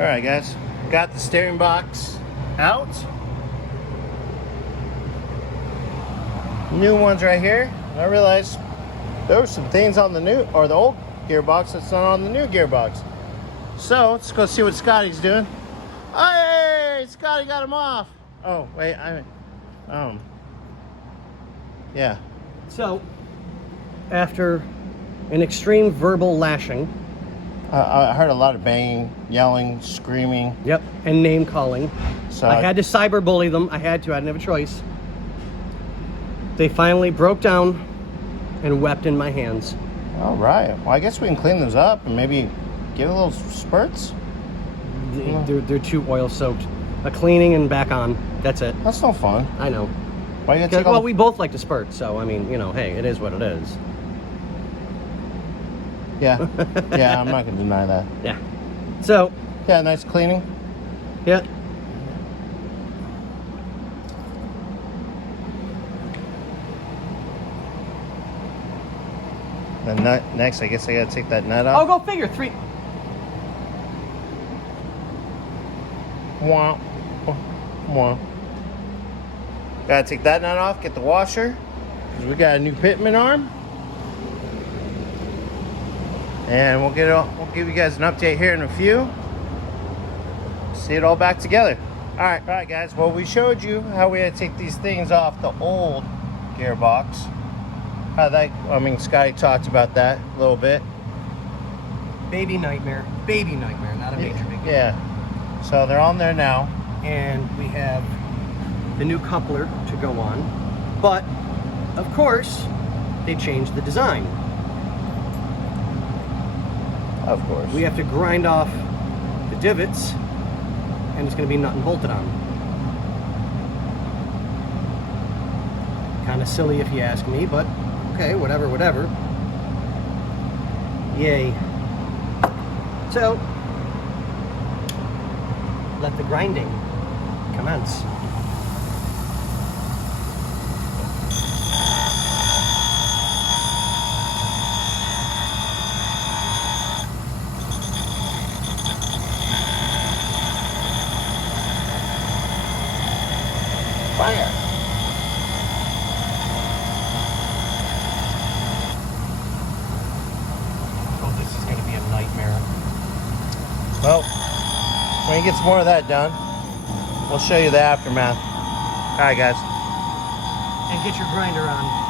Alright guys, got the steering box out. New ones right here. I realized there were some things on the new, or the old gearbox that's not on the new gearbox. So let's go see what Scotty's doing. Hey, Scotty got him off. Oh wait, yeah. So, after an extreme verbal lashing, I heard a lot of banging, yelling, screaming. yep, and name calling. So I had to cyberbully them. I didn't have a choice. They finally broke down and wept in my hands. All right. Well, I guess we can clean those up and maybe give it a little spurts. They're too oil soaked. A cleaning and back on. That's it. That's no fun. I know. Why you gotta take all Well, the... we both like to spurt, so I mean, you know, hey, it is what it is. Yeah. Yeah, I'm not gonna deny that. Yeah. So. Yeah, nice cleaning. Yeah. Then next, I guess I gotta take that nut off. Oh, go figure. 3. Wah. Wah. Gotta take that nut off, get the washer, because we got a new pitman arm. And we'll give you guys an update here in a few. See it all back together. All right, guys. Well, we showed you how we had to take these things off the old gearbox. Scotty talked about that a little bit. Baby nightmare, not a major big deal. Yeah. So they're on there now. And we have the new coupler to go on. But, of course, they changed the design. Of course. We have to grind off the divots, and it's going to be nut and bolted on. Kind of silly if you ask me, but okay, whatever. Yay. So, let the grinding commence. Fire. Oh, this is going to be a nightmare. Well, when he gets more of that done, we'll show you the aftermath. All right, guys. And get your grinder on.